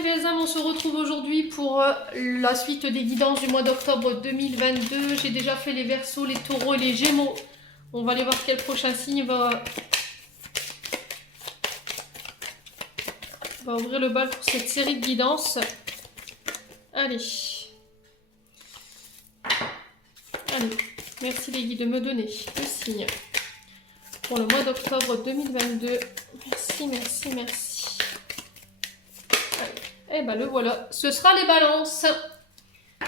Allez les âmes, on se retrouve aujourd'hui pour la suite des guidances du mois d'octobre 2022. J'ai déjà fait les Verseaux, les Taureaux et les Gémeaux. On va aller voir quel prochain signe va ouvrir le bal pour cette série de guidances. Allez. Allez, merci les guides de me donner le signe pour le mois d'octobre 2022. Merci, merci, merci. Allez. Et ben le voilà, ce sera les balances.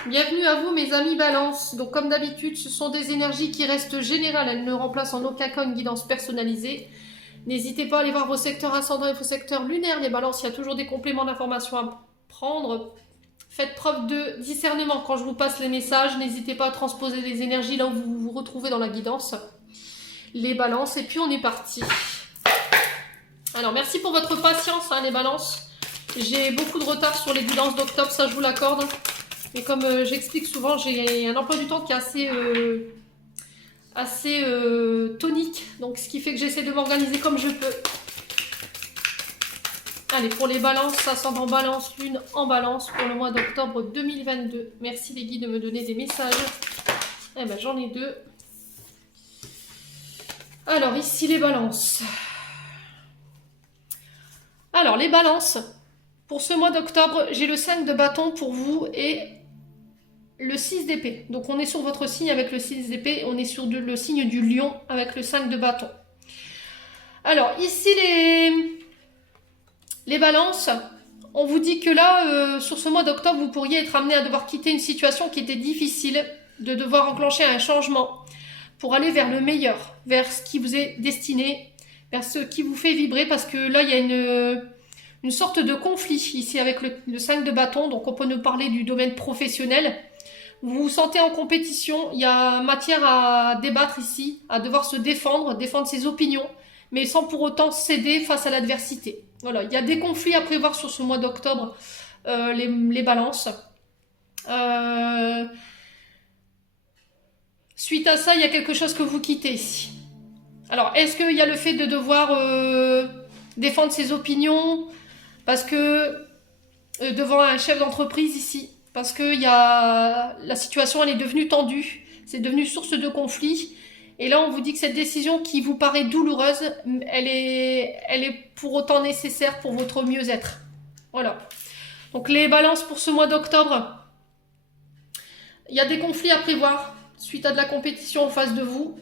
Bienvenue à vous mes amis balances. Donc comme d'habitude, ce sont des énergies qui restent générales. Elles ne remplacent en aucun cas une guidance personnalisée. N'hésitez pas à aller voir vos secteurs ascendants et vos secteurs lunaires. Les balances, il y a toujours des compléments d'informations à prendre. Faites preuve de discernement quand je vous passe les messages. N'hésitez pas à transposer les énergies là où vous vous retrouvez dans la guidance. Les balances, et puis on est parti. Alors merci pour votre patience hein, les balances. J'ai beaucoup de retard sur les guidances d'octobre, ça je vous l'accorde. Mais comme j'explique souvent, j'ai un emploi du temps qui est assez tonique. Donc ce qui fait que j'essaie de m'organiser comme je peux. Allez, pour les balances, ascendant balance, lune en balance pour le mois d'octobre 2022. Merci les guides de me donner des messages. Eh ben j'en ai deux. Alors ici les balances. Alors les balances, pour ce mois d'octobre, j'ai le 5 de bâton pour vous et le 6 d'épée. Donc on est sur votre signe avec le 6 d'épée, on est sur le signe du lion avec le 5 de bâton. Alors ici les balances, on vous dit que là, sur ce mois d'octobre, vous pourriez être amené à devoir quitter une situation qui était difficile, de devoir enclencher un changement pour aller vers le meilleur, vers ce qui vous est destiné, vers ce qui vous fait vibrer, parce que là, il y a une sorte de conflit ici avec le 5 de bâton, donc on peut nous parler du domaine professionnel. Vous vous sentez en compétition, il y a matière à débattre ici, à devoir se défendre ses opinions, mais sans pour autant céder face à l'adversité. Voilà, il y a des conflits à prévoir sur ce mois d'octobre, les balances. Suite à ça, il y a quelque chose que vous quittez ici. Alors, est-ce qu'il y a le fait de devoir défendre ses opinions parce que devant un chef d'entreprise ici, parce que la situation elle est devenue tendue, c'est devenu source de conflit. Et là, on vous dit que cette décision qui vous paraît douloureuse, elle est pour autant nécessaire pour votre mieux-être. Voilà. Donc les balances pour ce mois d'octobre, il y a des conflits à prévoir suite à de la compétition en face de vous.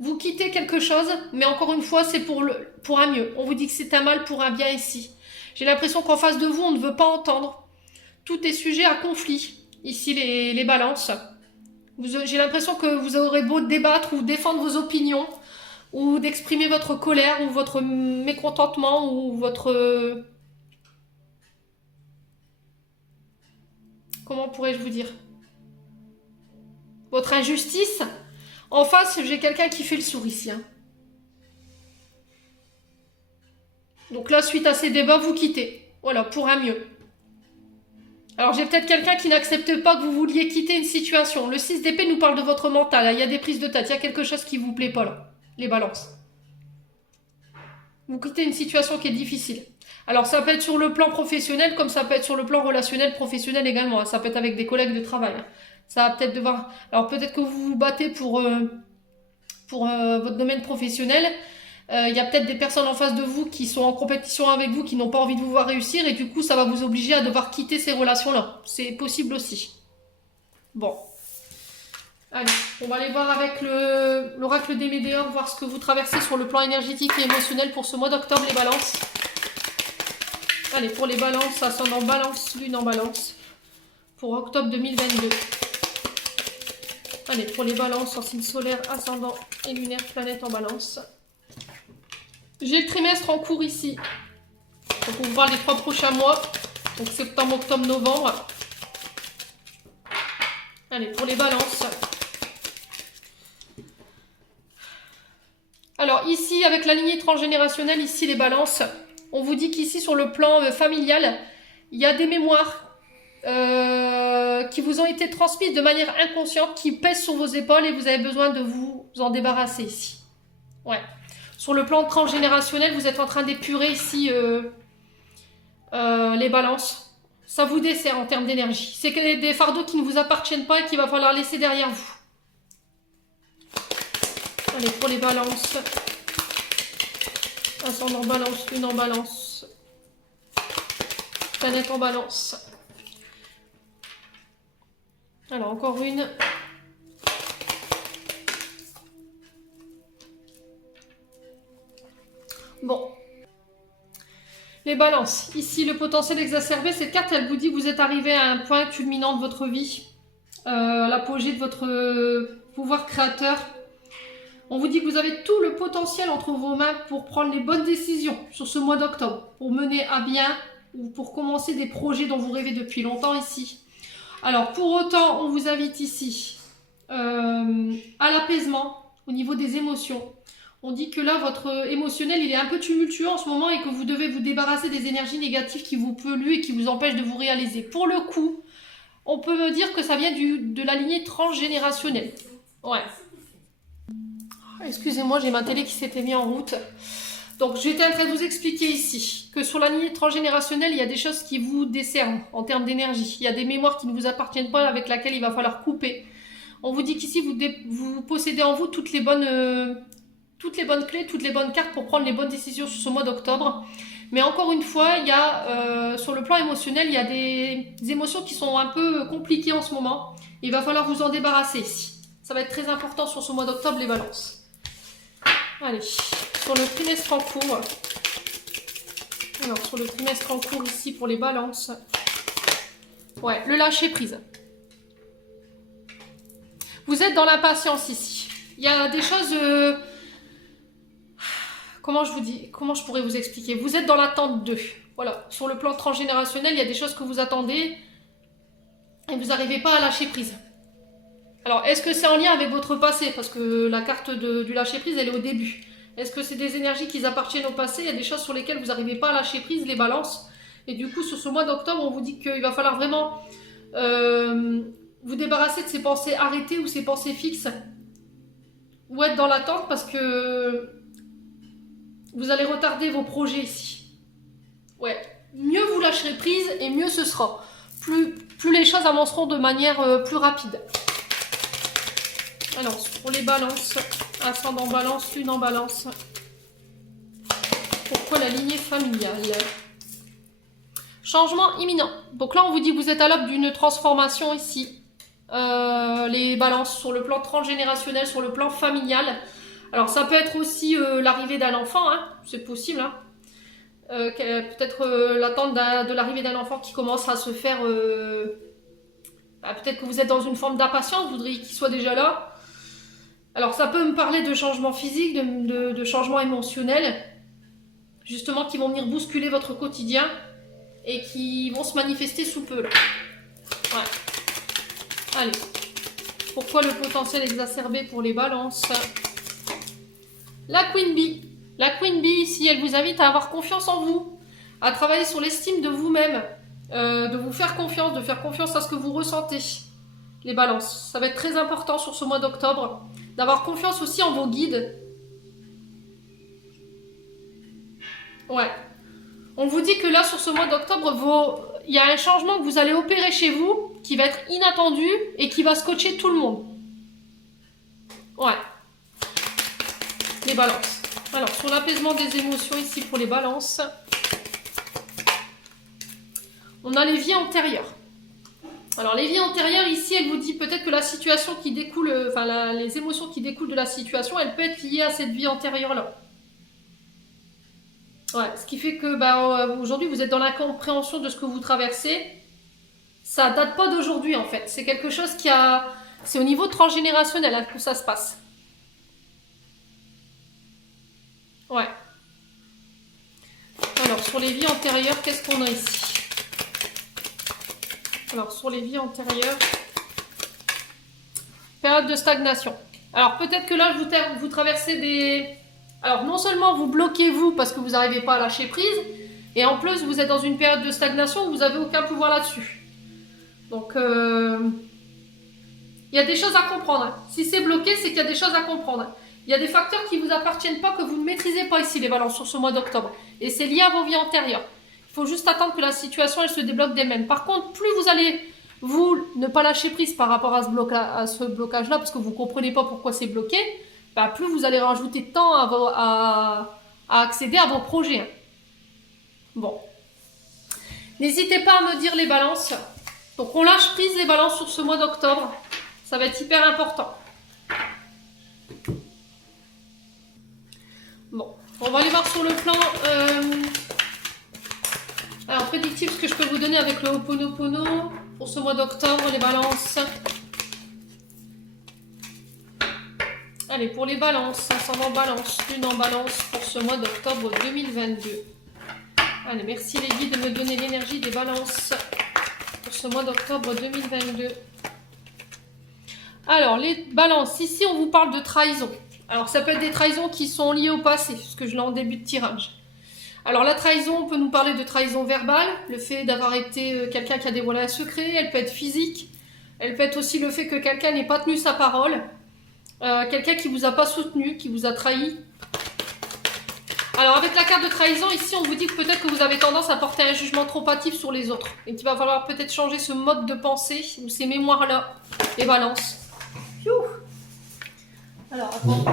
Vous quittez quelque chose, mais encore une fois, c'est pour un mieux. On vous dit que c'est un mal pour un bien ici. J'ai l'impression qu'en face de vous, on ne veut pas entendre. Tout est sujet à conflit. Ici, les balances. J'ai l'impression que vous aurez beau débattre ou défendre vos opinions, ou d'exprimer votre colère, ou votre mécontentement, ou votre... Comment pourrais-je vous dire? Votre injustice. En face, j'ai quelqu'un qui fait le sourd ici. Hein. Donc là, suite à ces débats, vous quittez. Voilà, pour un mieux. Alors j'ai peut-être quelqu'un qui n'accepte pas que vous vouliez quitter une situation. Le 6 d'épée nous parle de votre mental. Il y a des prises de tête, il y a quelque chose qui vous plaît pas là. Les balances. Vous quittez une situation qui est difficile. Alors ça peut être sur le plan professionnel comme ça peut être sur le plan relationnel professionnel également. Ça peut être avec des collègues de travail. Ça va peut-être devoir... Alors peut-être que vous vous battez pour votre domaine professionnel. Il y a peut-être des personnes en face de vous qui sont en compétition avec vous, qui n'ont pas envie de vous voir réussir, et du coup, ça va vous obliger à devoir quitter ces relations-là. C'est possible aussi. Bon. Allez, on va aller voir avec l'oracle des Médéors, voir ce que vous traversez sur le plan énergétique et émotionnel pour ce mois d'octobre, les balances. Allez, pour les balances, ascendant balance, lune en balance, pour octobre 2022. Allez, pour les balances, en signe solaire, ascendant et lunaire, planète en balance. J'ai le trimestre en cours ici. Donc on va voir les 3 prochains mois. Donc septembre, octobre, novembre. Allez, pour les balances. Alors ici, avec la lignée transgénérationnelle, ici les balances, on vous dit qu'ici sur le plan familial, il y a des mémoires qui vous ont été transmises de manière inconsciente, qui pèsent sur vos épaules et vous avez besoin de vous en débarrasser ici. Ouais. Sur le plan transgénérationnel, vous êtes en train d'épurer ici les balances. Ça vous dessert en termes d'énergie. C'est des fardeaux qui ne vous appartiennent pas et qu'il va falloir laisser derrière vous. Allez, pour les balances. Ascendant en balance, lune en balance. Planète en balance. Alors, encore une. Bon. Les balances. Ici, le potentiel exacerbé, cette carte, elle vous dit que vous êtes arrivé à un point culminant de votre vie. L'apogée de votre pouvoir créateur. On vous dit que vous avez tout le potentiel entre vos mains pour prendre les bonnes décisions sur ce mois d'octobre. Pour mener à bien ou pour commencer des projets dont vous rêvez depuis longtemps ici. Alors, pour autant, on vous invite ici à l'apaisement au niveau des émotions. On dit que là, votre émotionnel, il est un peu tumultueux en ce moment et que vous devez vous débarrasser des énergies négatives qui vous polluent et qui vous empêchent de vous réaliser. Pour le coup, on peut me dire que ça vient de la lignée transgénérationnelle. Ouais. Excusez-moi, j'ai ma télé qui s'était mise en route. Donc, j'étais en train de vous expliquer ici que sur la lignée transgénérationnelle, il y a des choses qui vous desservent en termes d'énergie. Il y a des mémoires qui ne vous appartiennent pas avec lesquelles il va falloir couper. On vous dit qu'ici, vous possédez en vous toutes les bonnes clés, toutes les bonnes cartes pour prendre les bonnes décisions sur ce mois d'octobre. Mais encore une fois, il y a, sur le plan émotionnel, il y a des émotions qui sont un peu compliquées en ce moment. Il va falloir vous en débarrasser ici. Ça va être très important sur ce mois d'octobre, les balances. Allez, sur le trimestre en cours. Alors, sur le trimestre en cours ici pour les balances. Ouais, le lâcher prise. Vous êtes dans l'impatience ici. Il y a des choses... comment je pourrais vous expliquer? Vous êtes dans l'attente d'eux. Voilà, sur le plan transgénérationnel, il y a des choses que vous attendez et vous n'arrivez pas à lâcher prise. Alors, est-ce que c'est en lien avec votre passé? Parce que la carte du lâcher prise, elle est au début. Est-ce que c'est des énergies qui appartiennent au passé? Il y a des choses sur lesquelles vous n'arrivez pas à lâcher prise, les balances. Et du coup, sur ce mois d'octobre, on vous dit qu'il va falloir vraiment vous débarrasser de ces pensées arrêtées ou ces pensées fixes. Ou être dans l'attente parce que vous allez retarder vos projets ici. Ouais, mieux vous lâcherez prise et mieux ce sera. Plus les choses avanceront de manière plus rapide. Alors, pour les balances, ascendant balance, lune en balance. Pourquoi la lignée familiale? Changement imminent. Donc là, on vous dit que vous êtes à l'aube d'une transformation ici. Les balances sur le plan transgénérationnel, sur le plan familial. Alors, ça peut être aussi l'arrivée d'un enfant, hein, c'est possible. Hein. Peut-être l'attente de l'arrivée d'un enfant qui commence à se faire... peut-être que vous êtes dans une forme d'impatience, vous voudriez qu'il soit déjà là. Alors, ça peut me parler de changements physiques, de changements émotionnels, justement, qui vont venir bousculer votre quotidien et qui vont se manifester sous peu. Là. Ouais. Allez. Pourquoi le potentiel exacerbé pour les balances? La Queen Bee. La Queen Bee, ici, elle vous invite à avoir confiance en vous, à travailler sur l'estime de vous-même, de vous faire confiance, de faire confiance à ce que vous ressentez. Les balances. Ça va être très important sur ce mois d'octobre. D'avoir confiance aussi en vos guides. Ouais. On vous dit que là, sur ce mois d'octobre, il y a un changement que vous allez opérer chez vous qui va être inattendu et qui va scotcher tout le monde. Ouais. Les balances. Alors, sur l'apaisement des émotions ici pour les balances, on a les vies antérieures. Alors, les vies antérieures, ici, elle vous dit peut-être que la situation qui découle, les émotions qui découlent de la situation, elle peut être liée à cette vie antérieure-là. Ouais, ce qui fait que aujourd'hui, vous êtes dans l'incompréhension de ce que vous traversez. Ça date pas d'aujourd'hui, en fait. C'est quelque chose qui a... C'est au niveau transgénérationnel hein, que ça se passe. Ouais. Alors, sur les vies antérieures, qu'est-ce qu'on a ici? Alors, sur les vies antérieures, période de stagnation. Alors, peut-être que là, vous traversez des... Alors, non seulement vous bloquez vous parce que vous n'arrivez pas à lâcher prise, et en plus, vous êtes dans une période de stagnation où vous n'avez aucun pouvoir là-dessus. Donc, il y a des choses à comprendre. Hein. Si c'est bloqué, c'est qu'il y a des choses à comprendre. Hein. Il y a des facteurs qui ne vous appartiennent pas, que vous ne maîtrisez pas ici, les balances, sur ce mois d'octobre. Et c'est lié à vos vies antérieures. Il faut juste attendre que la situation elle se débloque d'elle-même. Par contre, plus vous allez, vous, ne pas lâcher prise par rapport à ce blocage-là, parce que vous ne comprenez pas pourquoi c'est bloqué, bah, plus vous allez rajouter de temps à accéder à vos projets. Bon. N'hésitez pas à me dire les balances. Donc on lâche prise les balances sur ce mois d'octobre. Ça va être hyper important. Bon, on va aller voir sur le plan... Alors, prédictif, ce que je peux vous donner avec le Ho'oponopono pour ce mois d'octobre, les balances. Allez, pour les balances, ascendant balance, lune en balance pour ce mois d'octobre 2022. Allez, merci les guides de me donner l'énergie des balances pour ce mois d'octobre 2022. Alors, les balances, ici on vous parle de trahison. Alors, ça peut être des trahisons qui sont liées au passé, ce que je l'ai en début de tirage. Alors, la trahison, on peut nous parler de trahison verbale, le fait d'avoir été quelqu'un qui a dévoilé un secret, elle peut être physique, elle peut être aussi le fait que quelqu'un n'ait pas tenu sa parole, quelqu'un qui vous a pas soutenu, qui vous a trahi. Alors, avec la carte de trahison, ici, on vous dit que peut-être que vous avez tendance à porter un jugement trop hâtif sur les autres, et qu'il va falloir peut-être changer ce mode de pensée, ou ces mémoires-là, les balances. Alors, attendez.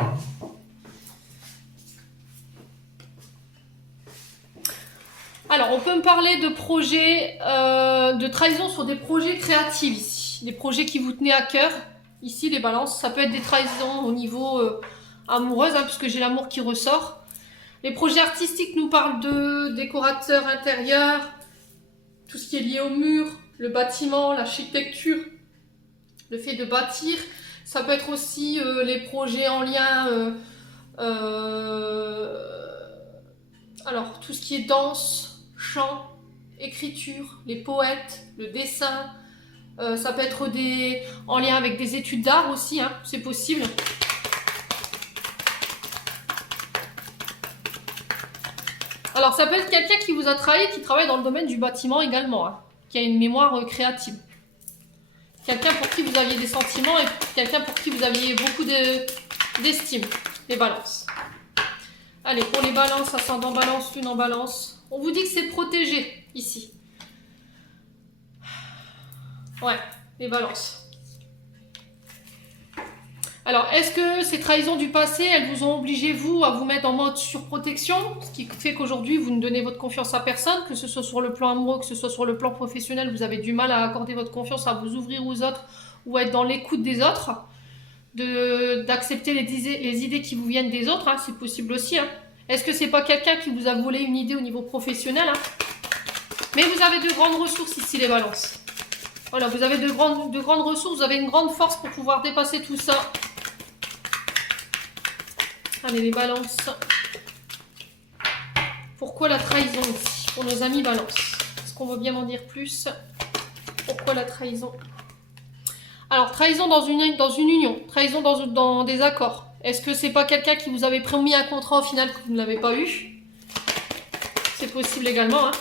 Alors, on peut me parler de projets, de trahison sur des projets créatifs ici. Des projets qui vous tenaient à cœur. Ici, les balances, ça peut être des trahisons au niveau amoureux, hein, puisque j'ai l'amour qui ressort. Les projets artistiques nous parlent de décorateurs intérieurs, tout ce qui est lié au mur, le bâtiment, l'architecture, le fait de bâtir. Ça peut être aussi les projets en lien, alors tout ce qui est danse, chant, écriture, les poètes, le dessin. Ça peut être en lien avec des études d'art aussi, hein, c'est possible. Alors ça peut être quelqu'un qui vous a trahi, qui travaille dans le domaine du bâtiment également, hein, qui a une mémoire créative. Quelqu'un pour qui vous aviez des sentiments et quelqu'un pour qui vous aviez beaucoup d'estime, les balances. Allez, pour les balances, ascendant balance, lune en balance, on vous dit que c'est protégé ici. Ouais, les balances. Alors, est-ce que ces trahisons du passé, elles vous ont obligé, vous, à vous mettre en mode surprotection, ce qui fait qu'aujourd'hui, vous ne donnez votre confiance à personne, que ce soit sur le plan amoureux, que ce soit sur le plan professionnel, vous avez du mal à accorder votre confiance, à vous ouvrir aux autres, ou à être dans l'écoute des autres, d'accepter les idées qui vous viennent des autres, hein, c'est possible aussi. Hein. Est-ce que c'est pas quelqu'un qui vous a volé une idée au niveau professionnel, hein? Mais vous avez de grandes ressources ici, les balances. Voilà, vous avez de grandes ressources, vous avez une grande force pour pouvoir dépasser tout ça. Allez, les balances. Pourquoi la trahison ici? Pour nos amis balances. Est-ce qu'on veut bien m'en dire plus? Pourquoi la trahison? Alors, trahison dans une union. Trahison dans des accords. Est-ce que c'est pas quelqu'un qui vous avait promis un contrat au final que vous ne l'avez pas eu? C'est possible également. Hein.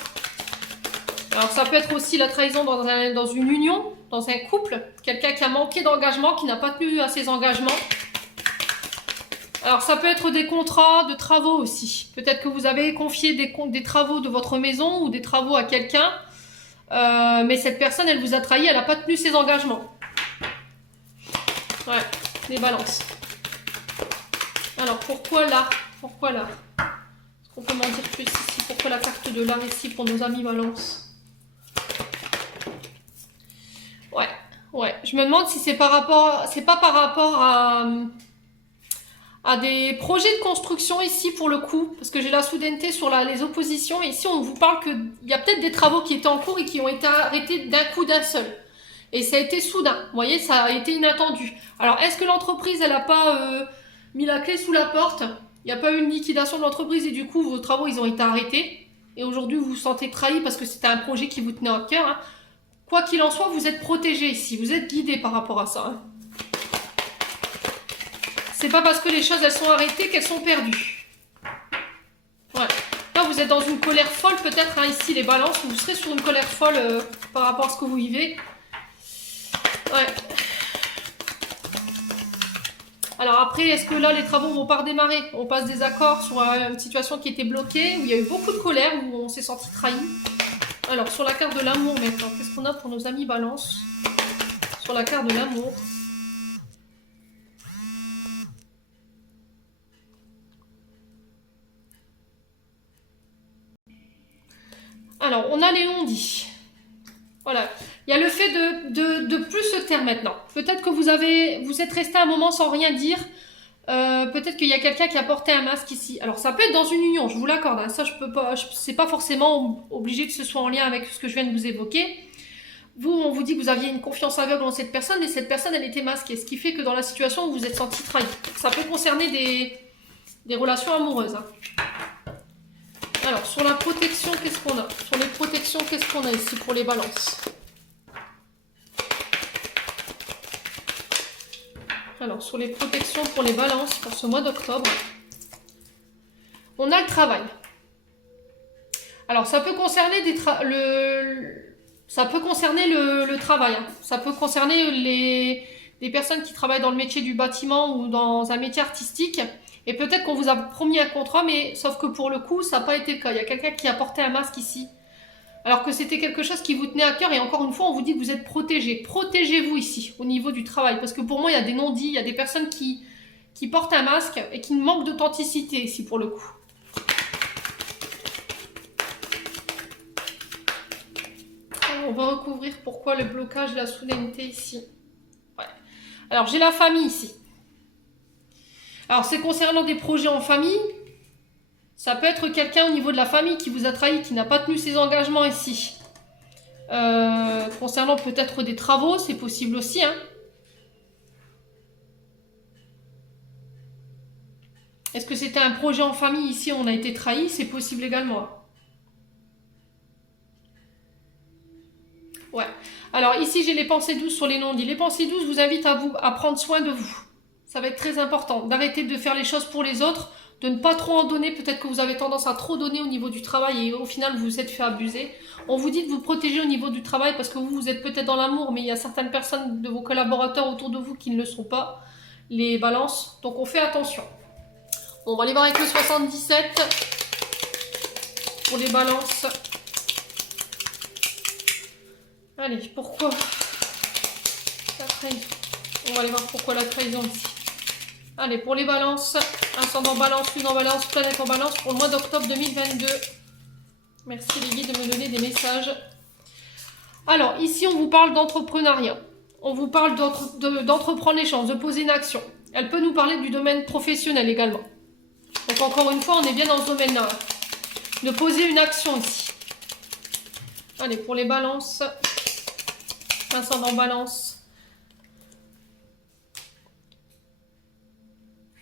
Alors, ça peut être aussi la trahison dans une union, dans un couple. Quelqu'un qui a manqué d'engagement, qui n'a pas tenu à ses engagements. Alors, ça peut être des contrats de travaux aussi. Peut-être que vous avez confié des travaux de votre maison ou des travaux à quelqu'un, mais cette personne, elle vous a trahi, elle n'a pas tenu ses engagements. Ouais, les balances. Alors, pourquoi l'art? Pourquoi l'art? Est-ce qu'on peut m'en dire plus ici? Pourquoi la carte de l'art ici pour nos amis balances? Ouais. Je me demande si c'est pas par rapport à des projets de construction ici pour le coup, parce que j'ai la soudaineté sur les oppositions, et ici on vous parle qu'il y a peut-être des travaux qui étaient en cours et qui ont été arrêtés d'un coup d'un seul. Et ça a été soudain, vous voyez, ça a été inattendu. Alors est-ce que l'entreprise, elle n'a pas mis la clé sous la porte? Il n'y a pas eu une liquidation de l'entreprise et du coup vos travaux ils ont été arrêtés. Et aujourd'hui vous vous sentez trahi parce que c'était un projet qui vous tenait à cœur. Hein. Quoi qu'il en soit, vous êtes protégé ici, vous êtes guidé par rapport à ça. Hein. C'est pas parce que les choses elles sont arrêtées qu'elles sont perdues. Ouais. Là vous êtes dans une colère folle peut-être, hein, ici les balances, vous serez sur une colère folle par rapport à ce que vous vivez. Ouais. Alors après, est-ce que là, les travaux vont pas redémarrer? On passe des accords sur une situation qui était bloquée, où il y a eu beaucoup de colère, où on s'est senti trahi. Alors, sur la carte de l'amour maintenant, qu'est-ce qu'on a pour nos amis Balance? Sur la carte de l'amour. Alors, on a les non-dits. Voilà. Il y a le fait de plus se taire maintenant. Peut-être que vous êtes resté un moment sans rien dire. Peut-être qu'il y a quelqu'un qui a porté un masque ici. Alors, ça peut être dans une union, je vous l'accorde. Hein. Ça, je peux pas. C'est pas forcément obligé que ce soit en lien avec ce que je viens de vous évoquer. Vous, on vous dit que vous aviez une confiance aveugle en cette personne, mais cette personne, elle était masquée. Ce qui fait que dans la situation, vous vous êtes senti trahi. Ça peut concerner des relations amoureuses. Hein. Alors, sur la protection, qu'est-ce qu'on a? Sur les protections, qu'est-ce qu'on a ici pour les balances? Alors, sur les protections pour les balances, pour ce mois d'octobre, on a le travail. Alors, ça peut concerner le travail. Hein. Ça peut concerner les personnes qui travaillent dans le métier du bâtiment ou dans un métier artistique. Et peut-être qu'on vous a promis un contrat, mais sauf que pour le coup, ça n'a pas été le cas. Il y a quelqu'un qui a porté un masque ici. Alors que c'était quelque chose qui vous tenait à cœur. Et encore une fois, on vous dit que vous êtes protégés. Protégez-vous ici, au niveau du travail. Parce que pour moi, il y a des non-dits. Il y a des personnes qui portent un masque et qui manquent d'authenticité ici, pour le coup. Alors, on va recouvrir pourquoi le blocage de la soudaineté ici. Ouais. Alors, j'ai la famille ici. Alors, c'est concernant des projets en famille. Ça peut être quelqu'un au niveau de la famille qui vous a trahi, qui n'a pas tenu ses engagements ici. Concernant peut-être des travaux, c'est possible aussi. Hein. Est-ce que c'était un projet en famille ici, on a été trahi? C'est possible également. Ouais. Alors ici, j'ai les pensées douces sur les non-dits. Les pensées douces vous invitent à prendre soin de vous. Ça va être très important, d'arrêter de faire les choses pour les autres, de ne pas trop en donner. Peut-être que vous avez tendance à trop donner au niveau du travail et au final, vous vous êtes fait abuser. On vous dit de vous protéger au niveau du travail parce que vous êtes peut-être dans l'amour, mais il y a certaines personnes de vos collaborateurs autour de vous qui ne le sont pas, les balances. Donc, on fait attention. On va aller voir avec le 77 pour les balances. Allez, pourquoi la trahison? On va aller voir pourquoi la trahison ici. Allez, pour les balances, ascendant balance, lune en balance, planète en balance pour le mois d'octobre 2022. Merci les guides de me donner des messages. Alors, ici, on vous parle d'entrepreneuriat. On vous parle d'entreprendre les chances, de poser une action. Elle peut nous parler du domaine professionnel également. Donc, encore une fois, on est bien dans ce domaine-là. De poser une action ici. Allez, pour les balances, ascendant balance.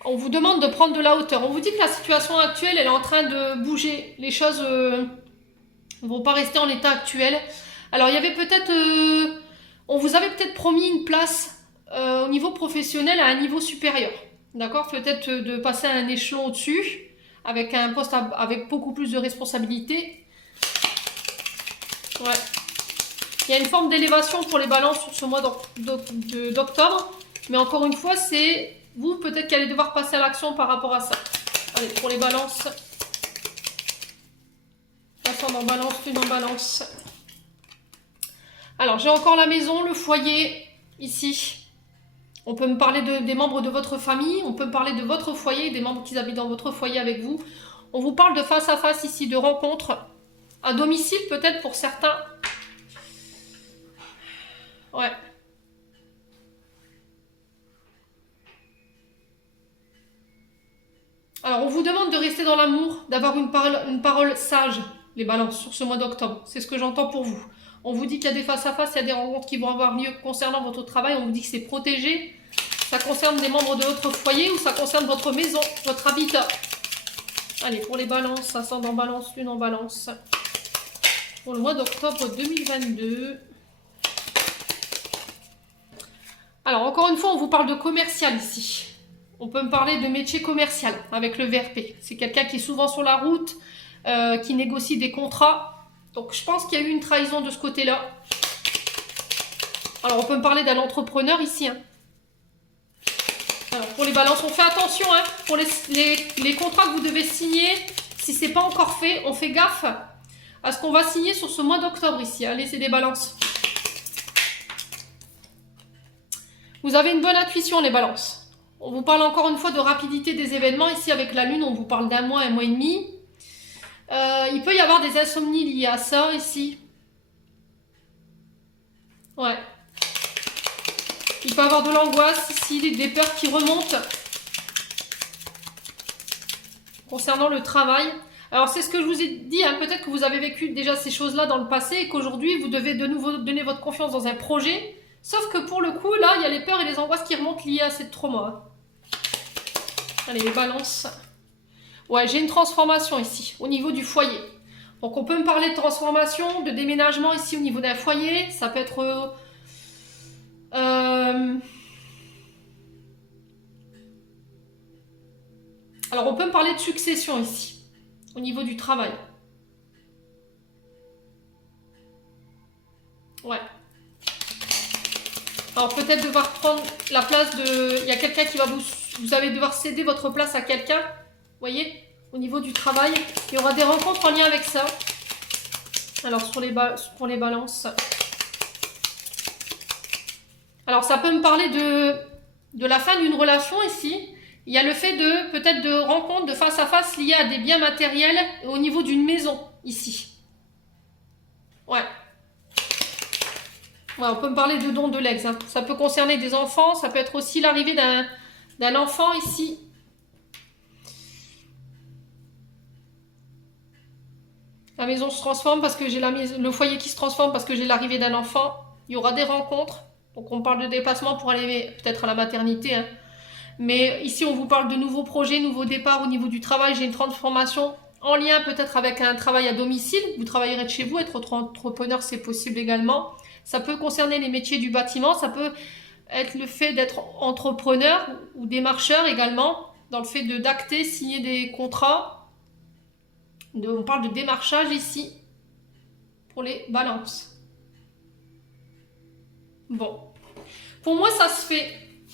On vous demande de prendre de la hauteur. On vous dit que la situation actuelle, elle est en train de bouger. Les choses ne vont pas rester en état actuel. Alors, il y avait peut-être... on vous avait peut-être promis une place au niveau professionnel à un niveau supérieur. D'accord? Peut-être de passer à un échelon au-dessus, avec un poste avec beaucoup plus de responsabilités. Ouais. Il y a une forme d'élévation pour les balances sur ce mois d'octobre. Mais encore une fois, c'est... Vous, peut-être qu'elle allez devoir passer à l'action par rapport à ça. Allez, pour les balances. Ascendant balance, lune en balance. Alors, j'ai encore la maison, le foyer, ici. On peut me parler des membres de votre famille. On peut me parler de votre foyer, des membres qui habitent dans votre foyer avec vous. On vous parle de face à face ici, de rencontres. À domicile, peut-être pour certains. Ouais. Alors, on vous demande de rester dans l'amour, d'avoir une parole sage, les balances, sur ce mois d'octobre. C'est ce que j'entends pour vous. On vous dit qu'il y a des face-à-face, il y a des rencontres qui vont avoir lieu concernant votre travail. On vous dit que c'est protégé. Ça concerne des membres de votre foyer ou ça concerne votre maison, votre habitat. Allez, pour les balances, ascendant balance, lune en balance. Pour le mois d'octobre 2022. Alors, encore une fois, on vous parle de commercial ici. On peut me parler de métier commercial avec le VRP. C'est quelqu'un qui est souvent sur la route, qui négocie des contrats. Donc, je pense qu'il y a eu une trahison de ce côté-là. Alors, on peut me parler d'un entrepreneur ici. Hein. Alors, pour les balances, on fait attention, hein, pour les contrats que vous devez signer, si ce n'est pas encore fait, on fait gaffe à ce qu'on va signer sur ce mois d'octobre ici. Allez, c'est des balances. Vous avez une bonne intuition, les balances. On vous parle encore une fois de rapidité des événements. Ici, avec la lune, on vous parle d'un mois et demi. Il peut y avoir des insomnies liées à ça, ici. Ouais. Il peut y avoir de l'angoisse ici, des peurs qui remontent concernant le travail. Alors, c'est ce que je vous ai dit, hein, peut-être que vous avez vécu déjà ces choses-là dans le passé et qu'aujourd'hui, vous devez de nouveau donner votre confiance dans un projet. Sauf que pour le coup, là, il y a les peurs et les angoisses qui remontent liées à cette trauma. Allez, les balances. Ouais, j'ai une transformation ici, au niveau du foyer. Donc, on peut me parler de transformation, de déménagement ici au niveau d'un foyer. Ça peut être... Alors, on peut me parler de succession ici, au niveau du travail. Ouais. Alors, peut-être devoir prendre la place de... Il y a quelqu'un qui va vous allez devoir céder votre place à quelqu'un. Vous voyez, au niveau du travail. Il y aura des rencontres en lien avec ça. Alors, pour les balances. Alors, ça peut me parler de la fin d'une relation ici. Il y a le fait de, peut-être de rencontres de face à face liées à des biens matériels au niveau d'une maison, ici. Ouais. Ouais, on peut me parler de dons de l'ex. Hein. Ça peut concerner des enfants, ça peut être aussi l'arrivée d'un enfant ici. La maison se transforme parce que j'ai le foyer qui se transforme parce que j'ai l'arrivée d'un enfant. Il y aura des rencontres. Donc on parle de déplacement pour aller peut-être à la maternité. Hein. Mais ici, on vous parle de nouveaux projets, nouveaux départs au niveau du travail. J'ai une transformation en lien peut-être avec un travail à domicile. Vous travaillerez de chez vous. Être entrepreneur, c'est possible également. Ça peut concerner les métiers du bâtiment. Ça peut être le fait d'être entrepreneur ou démarcheur également. Dans le fait d'acter, signer des contrats. On parle de démarchage ici pour les balances. Bon. Pour moi, ça se fait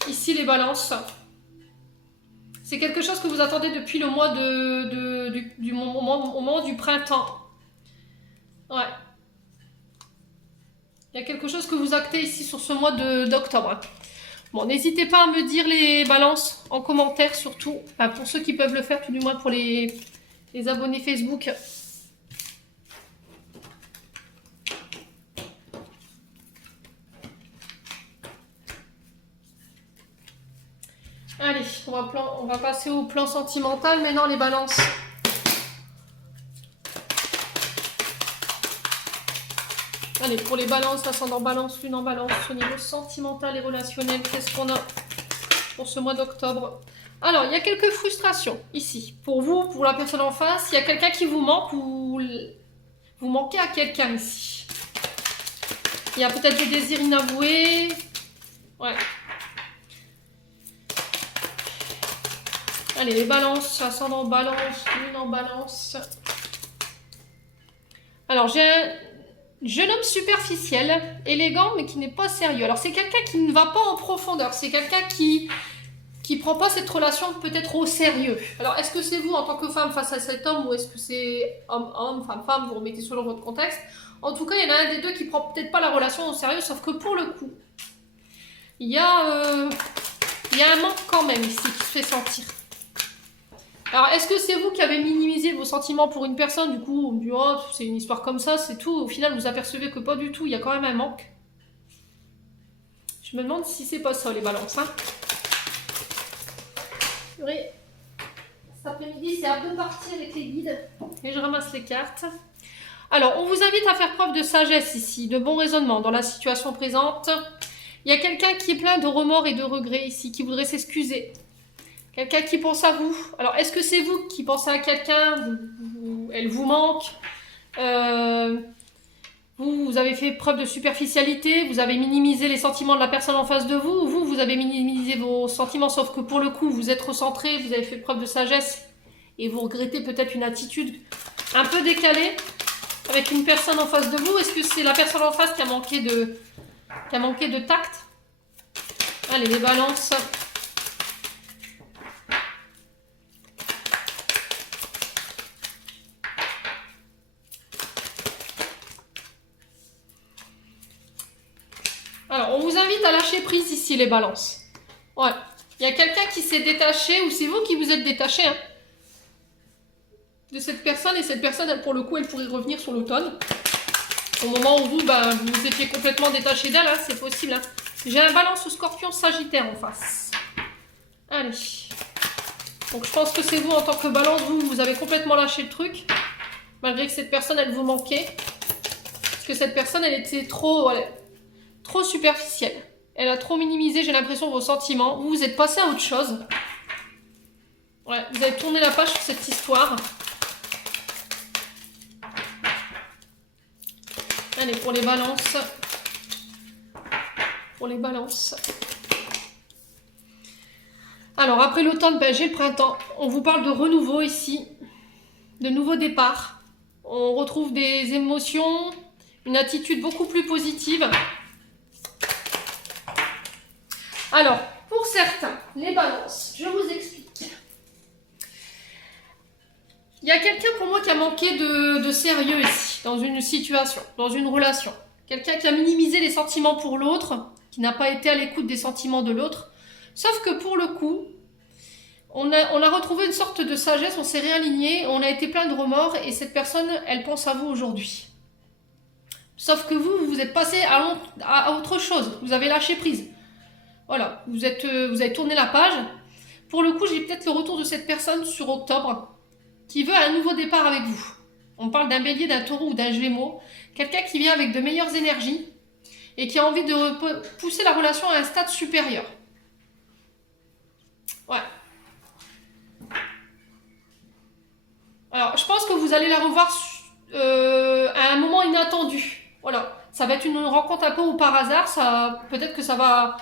ici les balances. C'est quelque chose que vous attendez depuis le mois du moment du printemps. Ouais. Il y a quelque chose que vous actez ici sur ce mois d'octobre. Bon, n'hésitez pas à me dire les balances en commentaire surtout. Enfin, pour ceux qui peuvent le faire, tout du moins pour les abonnés Facebook. Allez, on va passer au plan sentimental maintenant, les balances. Allez, pour les balances, ascendant balance, lune en balance, au niveau sentimental et relationnel, qu'est-ce qu'on a pour ce mois d'octobre? Alors, il y a quelques frustrations ici. Pour vous, pour la personne en face, il y a quelqu'un qui vous manque ou vous manquez à quelqu'un ici. Il y a peut-être des désirs inavoués. Ouais. Allez, les balances, ascendant balance, lune en balance. Alors, j'ai un jeune homme superficiel, élégant, mais qui n'est pas sérieux. Alors, c'est quelqu'un qui ne va pas en profondeur. C'est quelqu'un qui prend pas cette relation peut-être au sérieux. Alors, est-ce que c'est vous, en tant que femme, face à cet homme, ou est-ce que c'est homme, femme, vous remettez selon votre contexte. En tout cas, il y en a un des deux qui prend peut-être pas la relation au sérieux, sauf que pour le coup, il y a un manque quand même ici qui se fait sentir. Alors, est-ce que c'est vous qui avez minimisé vos sentiments pour une personne? Du coup, on me dit, oh, c'est une histoire comme ça, c'est tout. Au final, vous apercevez que pas du tout, il y a quand même un manque. Je me demande si c'est pas ça, les balances. Hein. Oui. Cet après-midi, c'est un peu parti avec les guides. Et je ramasse les cartes. Alors, on vous invite à faire preuve de sagesse ici, de bon raisonnement dans la situation présente. Il y a quelqu'un qui est plein de remords et de regrets ici, qui voudrait s'excuser. Quelqu'un qui pense à vous. Alors, est-ce que c'est vous qui pensez à quelqu'un? Elle vous manque. Vous avez fait preuve de superficialité. Vous avez minimisé les sentiments de la personne en face de vous. Ou vous avez minimisé vos sentiments, sauf que pour le coup, vous êtes recentré. Vous avez fait preuve de sagesse. Et vous regrettez peut-être une attitude un peu décalée avec une personne en face de vous. Est-ce que c'est la personne en face qui a manqué de tact? Allez, les balances. Alors, on vous invite à lâcher prise ici, les balances. Ouais. Il y a quelqu'un qui s'est détaché, ou c'est vous qui vous êtes détaché, hein, de cette personne. Et cette personne, elle, pour le coup, elle pourrait revenir sur l'automne. Au moment où vous, ben, vous étiez complètement détaché d'elle, hein, c'est possible. Hein. J'ai un balance au scorpion sagittaire en face. Allez. Donc, je pense que c'est vous, en tant que balance, vous avez complètement lâché le truc. Malgré que cette personne, elle vous manquait. Parce que cette personne, elle était trop superficielle. Elle a trop minimisé, j'ai l'impression, vos sentiments. Vous, vous êtes passé à autre chose. Ouais, vous avez tourné la page sur cette histoire. Allez, pour les balances. Pour les balances. Alors, après l'automne, ben, j'ai le printemps. On vous parle de renouveau ici. De nouveaux départs. On retrouve des émotions, une attitude beaucoup plus positive. Alors, pour certains, les balances, je vous explique. Il y a quelqu'un pour moi qui a manqué de sérieux ici, dans une situation, dans une relation. Quelqu'un qui a minimisé les sentiments pour l'autre, qui n'a pas été à l'écoute des sentiments de l'autre. Sauf que pour le coup, on a retrouvé une sorte de sagesse, on s'est réaligné, on a été plein de remords et cette personne, elle pense à vous aujourd'hui. Sauf que vous êtes passé à autre chose, vous avez lâché prise. Voilà, vous avez tourné la page. Pour le coup, j'ai peut-être le retour de cette personne sur octobre qui veut un nouveau départ avec vous. On parle d'un bélier, d'un taureau ou d'un gémeaux. Quelqu'un qui vient avec de meilleures énergies et qui a envie de pousser la relation à un stade supérieur. Ouais. Alors, je pense que vous allez la revoir à un moment inattendu. Voilà, ça va être une rencontre un peu au par hasard. Peut-être que ça va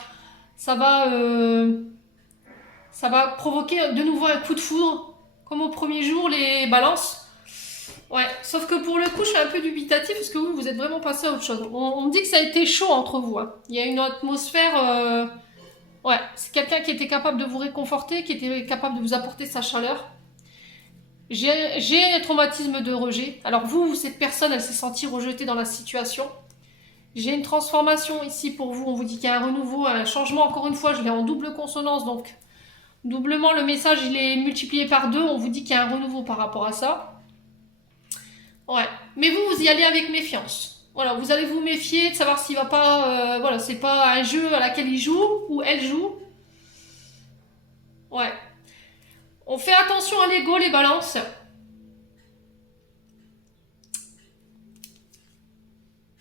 provoquer de nouveau un coup de foudre, comme au premier jour, les balances. Ouais, sauf que pour le coup, je suis un peu dubitatif parce que vous êtes vraiment passé à autre chose. On me dit que ça a été chaud entre vous. Hein. Il y a une atmosphère... Ouais, c'est quelqu'un qui était capable de vous réconforter, qui était capable de vous apporter sa chaleur. J'ai un traumatisme de rejet. Alors vous, cette personne, elle s'est sentie rejetée dans la situation. J'ai une transformation ici pour vous. On vous dit qu'il y a un renouveau, un changement. Encore une fois, je l'ai en double consonance. Donc, doublement, le message, il est multiplié par 2. On vous dit qu'il y a un renouveau par rapport à ça. Ouais. Mais vous y allez avec méfiance. Voilà, vous allez vous méfier de savoir s'il va pas... voilà, c'est pas un jeu à laquelle il joue ou elle joue. Ouais. On fait attention à l'ego, les balances.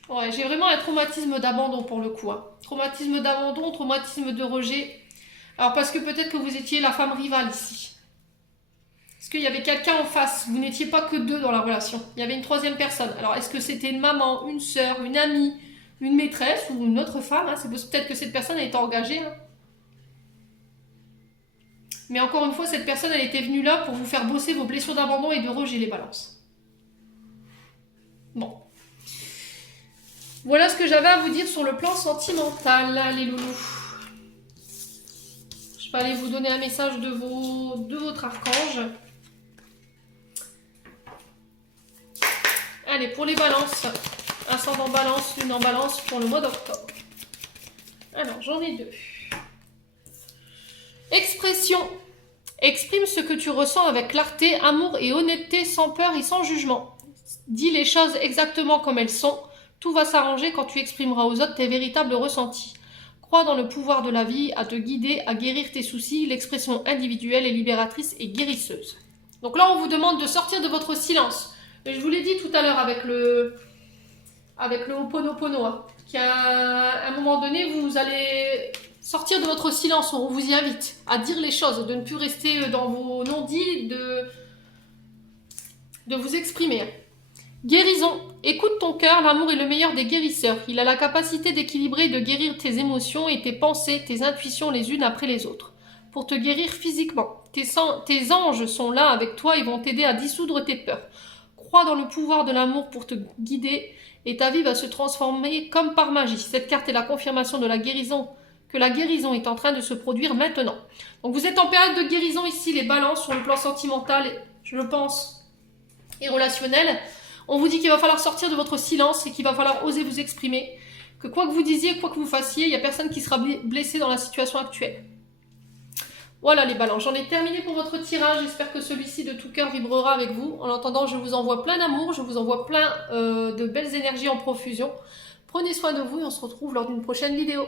Ouais, j'ai vraiment un traumatisme d'abandon pour le coup. Hein. Traumatisme d'abandon, traumatisme de rejet. Alors parce que peut-être que vous étiez la femme rivale ici. Est-ce qu'il y avait quelqu'un en face? Vous n'étiez pas que deux dans la relation. Il y avait une troisième personne. Alors est-ce que c'était une maman, une sœur, une amie, une maîtresse ou une autre femme, hein? C'est peut-être que cette personne a été engagée. Hein. Mais encore une fois, cette personne, elle était venue là pour vous faire bosser vos blessures d'abandon et de rejet, les balances. Bon. Voilà ce que j'avais à vous dire sur le plan sentimental, les loulous. Je vais aller vous donner un message de votre archange. Allez, pour les balances, ascendant balance, lune en balance pour le mois d'octobre. Alors, j'en ai 2. Expression. Exprime ce que tu ressens avec clarté, amour et honnêteté, sans peur et sans jugement. Dis les choses exactement comme elles sont. Tout va s'arranger quand tu exprimeras aux autres tes véritables ressentis. Crois dans le pouvoir de la vie à te guider, à guérir tes soucis. L'expression individuelle est libératrice et guérisseuse. Donc là, on vous demande de sortir de votre silence. Et je vous l'ai dit tout à l'heure avec le Ho'oponopono, hein, qu'à un moment donné, vous allez sortir de votre silence. On vous y invite à dire les choses, de ne plus rester dans vos non-dits, de vous exprimer. Guérison. Écoute ton cœur, l'amour est le meilleur des guérisseurs. Il a la capacité d'équilibrer et de guérir tes émotions et tes pensées, tes intuitions les unes après les autres. Pour te guérir physiquement. Tes anges sont là avec toi et vont t'aider à dissoudre tes peurs. Crois dans le pouvoir de l'amour pour te guider et ta vie va se transformer comme par magie. Cette carte est la confirmation de la guérison, que la guérison est en train de se produire maintenant. Donc vous êtes en période de guérison ici, les balances sur le plan sentimental, je pense, et relationnel. On vous dit qu'il va falloir sortir de votre silence et qu'il va falloir oser vous exprimer. que quoi que vous disiez, quoi que vous fassiez, il n'y a personne qui sera blessé dans la situation actuelle. Voilà les balances, j'en ai terminé pour votre tirage, j'espère que celui-ci de tout cœur vibrera avec vous. En attendant, je vous envoie plein d'amour, je vous envoie plein de belles énergies en profusion. Prenez soin de vous et on se retrouve lors d'une prochaine vidéo.